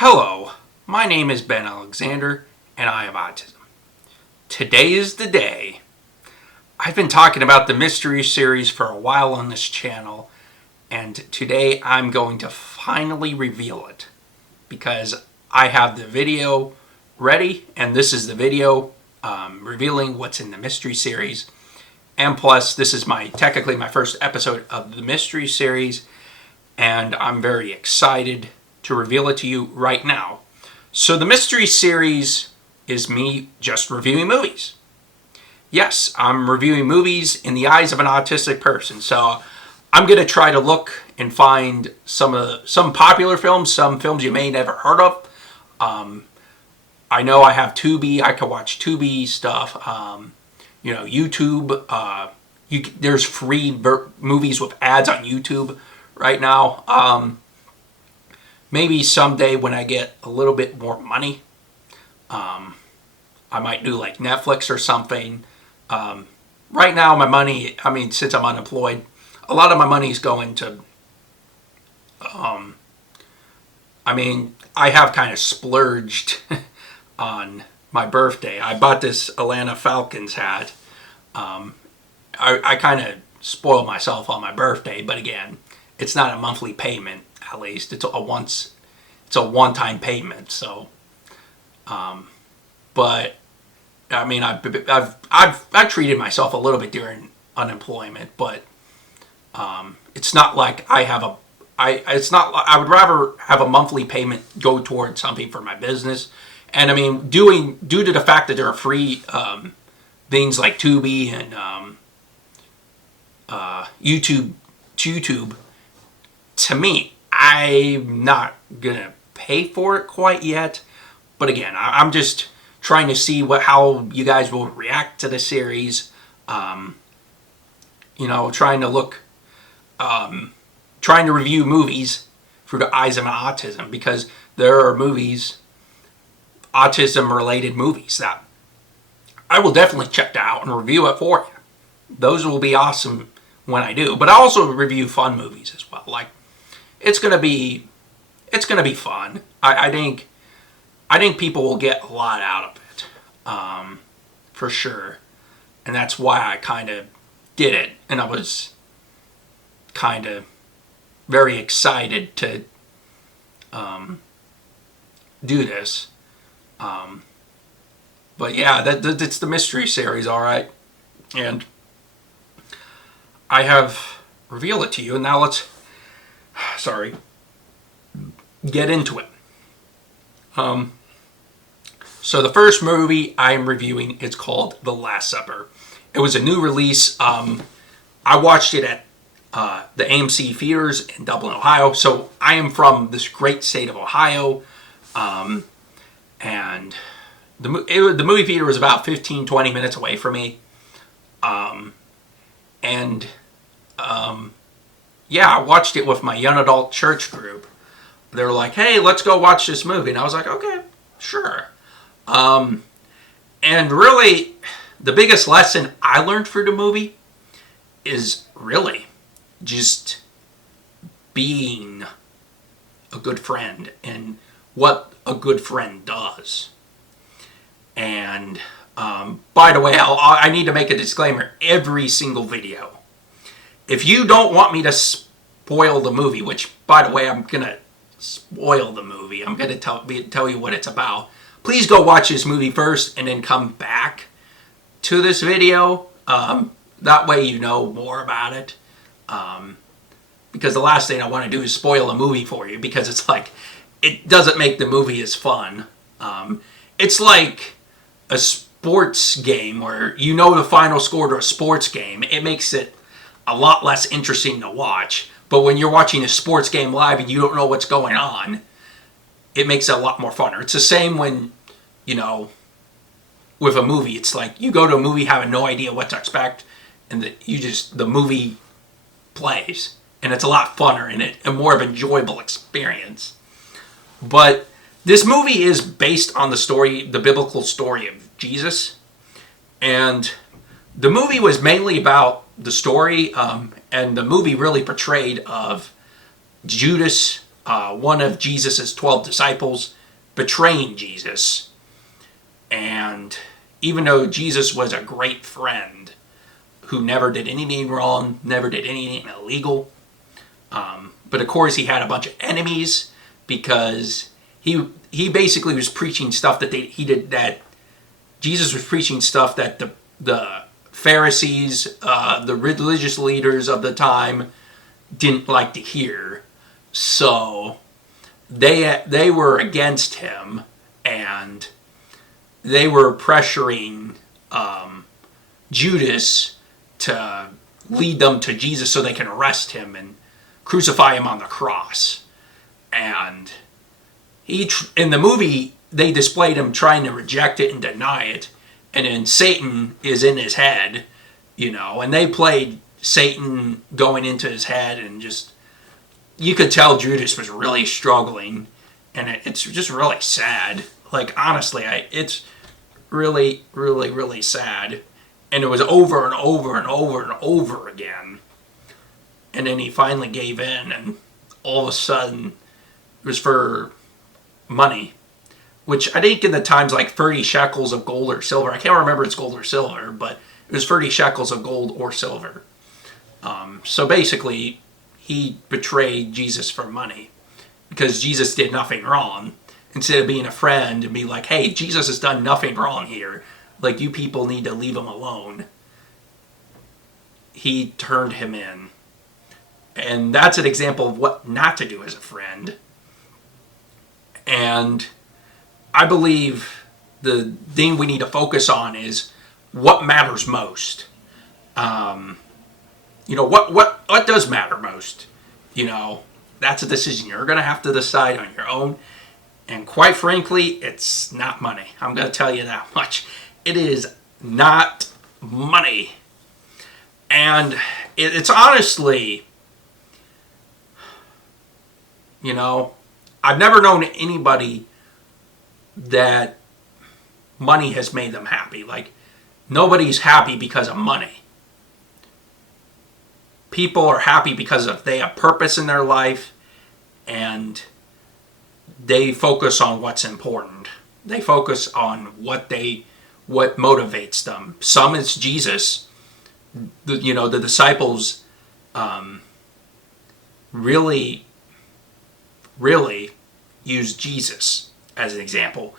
Hello, my name is Ben Alexander, and I have autism. Today is the day. I've been talking about the mystery series for a while on this channel, and today I'm going to finally reveal it because I have the video ready, and this is the video revealing what's in the mystery series. And plus, this is technically my first episode of the mystery series, and I'm very excited to reveal it to you right now. So the mystery series is me just reviewing movies. Yes, I'm reviewing movies in the eyes of an autistic person. So I'm going to try to look and find some popular films, some films you may never heard of. I know I have Tubi. I can watch Tubi stuff. YouTube. There's free movies with ads on YouTube right now. Maybe someday when I get a little bit more money, I might do like Netflix or something. Right now, my money, since I'm unemployed, a lot of my money is going to, I have kind of splurged on my birthday. I bought this Atlanta Falcons hat. I kind of spoil myself on my birthday, but again, it's not a monthly payment. At least it's a one-time payment. So, but I mean, I've treated myself a little bit during unemployment, but it's not like it's not. I would rather have a monthly payment go towards something for my business, and I mean, due to the fact that there are free things like Tubi and YouTube. To me, I'm not gonna pay for it quite yet, but again, I'm just trying to see how you guys will react to the series. Trying to review movies through the eyes of an autism, because there are autism-related movies that I will definitely check out and review it for you. Those will be awesome when I do, but I also review fun movies as well. Like, it's gonna be fun. I think people will get a lot out of it, for sure, and that's why I kind of did it, and I was kind of very excited to do this. But yeah, that's the mystery series, all right, and I have revealed it to you, and now let's get into it. So the first movie I'm reviewing is called The Last Supper. It was a new release. I watched it at the AMC theaters in Dublin, Ohio. So I am from this great state of Ohio, and the movie theater was about 15-20 minutes away from me. I watched it with my young adult church group. They were like, hey, let's go watch this movie. And I was like, okay, sure. And really, the biggest lesson I learned through the movie is really just being a good friend and what a good friend does. And by the way, I need to make a disclaimer every single video. If you don't want me to spoil the movie, which, by the way, I'm going to spoil the movie. I'm going to tell you what it's about. Please go watch this movie first and then come back to this video. That way you know more about it. Because the last thing I want to do is spoil a movie for you, because it's like, it doesn't make the movie as fun. It's like a sports game where you know the final score to a sports game. It makes it a lot less interesting to watch. But when you're watching a sports game live and you don't know what's going on, it makes it a lot more funner. It's the same when, with a movie. It's like you go to a movie having no idea what to expect, and the movie plays, and it's a lot funner and a more of an enjoyable experience. But this movie is based on the biblical story of Jesus, and the movie was mainly about the story, and the movie really portrayed of Judas one of Jesus's 12 disciples betraying Jesus. And even though Jesus was a great friend who never did anything wrong, never did anything illegal, but of course he had a bunch of enemies because he basically was preaching stuff that that Jesus was preaching stuff that the Pharisees, the religious leaders of the time, didn't like to hear. So they were against him, and they were pressuring Judas to lead them to Jesus so they can arrest him and crucify him on the cross. And in the movie, they displayed him trying to reject it and deny it. And then Satan is in his head, and they played Satan going into his head, and just, you could tell Judas was really struggling, and it's just really sad. Like, honestly, it's really, really, really sad. And it was over and over and over and over again. And then he finally gave in, and all of a sudden, it was for money. Which I think in the times like 30 shekels of gold or silver. I can't remember if it's gold or silver, but it was 30 shekels of gold or silver. So basically, he betrayed Jesus for money because Jesus did nothing wrong. Instead of being a friend and be like, hey, Jesus has done nothing wrong here. Like, you people need to leave him alone. He turned him in. And that's an example of what not to do as a friend. And I believe the thing we need to focus on is what matters most. What does matter most? That's a decision you're going to have to decide on your own. And quite frankly, it's not money. I'm going to tell you that much. It is not money. And it's honestly, I've never known anybody that money has made them happy. Like, nobody's happy because of money. People are happy because they have purpose in their life, and they focus on what's important. They focus on what motivates them. Some is Jesus. The disciples really use Jesus as an example.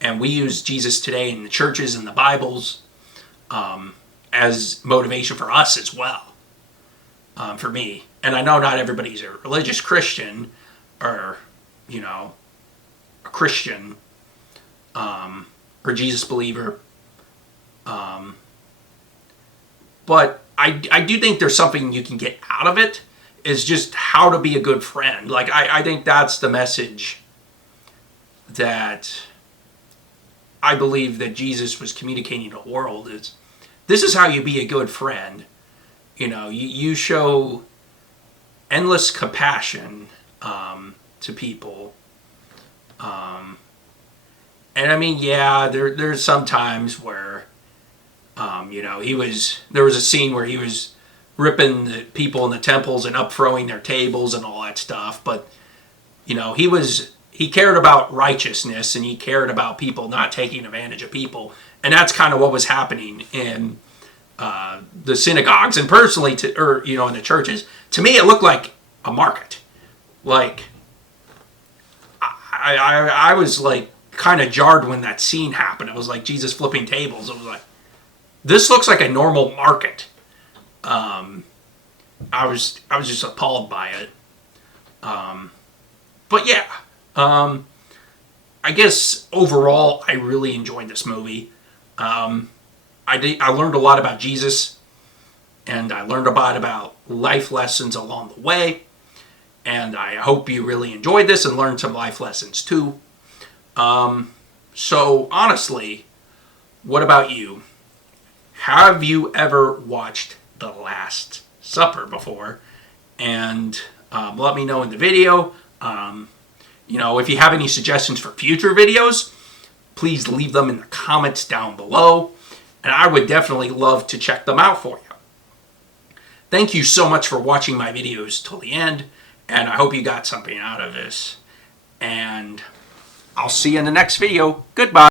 And we use Jesus today in the churches and the Bibles as motivation for us as well. For me. And I know not everybody's a religious Christian or, a Christian or Jesus believer. But I do think there's something you can get out of it, is just how to be a good friend. Like, I think that's the message that I believe that Jesus was communicating to the world, is this is how you be a good friend. You show endless compassion to people. And I mean, yeah, there's some times where, there was a scene where he was ripping the people in the temples and up throwing their tables and all that stuff. But, he cared about righteousness, and he cared about people not taking advantage of people. And that's kind of what was happening in the synagogues, and personally, in the churches. To me, it looked like a market. Like, I was like kind of jarred when that scene happened. It was like Jesus flipping tables. It was like, this looks like a normal market. I was just appalled by it. But yeah, I guess overall, I really enjoyed this movie. I learned a lot about Jesus, and I learned about life lessons along the way. And I hope you really enjoyed this and learned some life lessons too. So honestly, what about you? Have you ever watched The Last Supper before? And let me know in the video. If you have any suggestions for future videos, please leave them in the comments down below. And I would definitely love to check them out for you. Thank you so much for watching my videos till the end. And I hope you got something out of this. And I'll see you in the next video. Goodbye.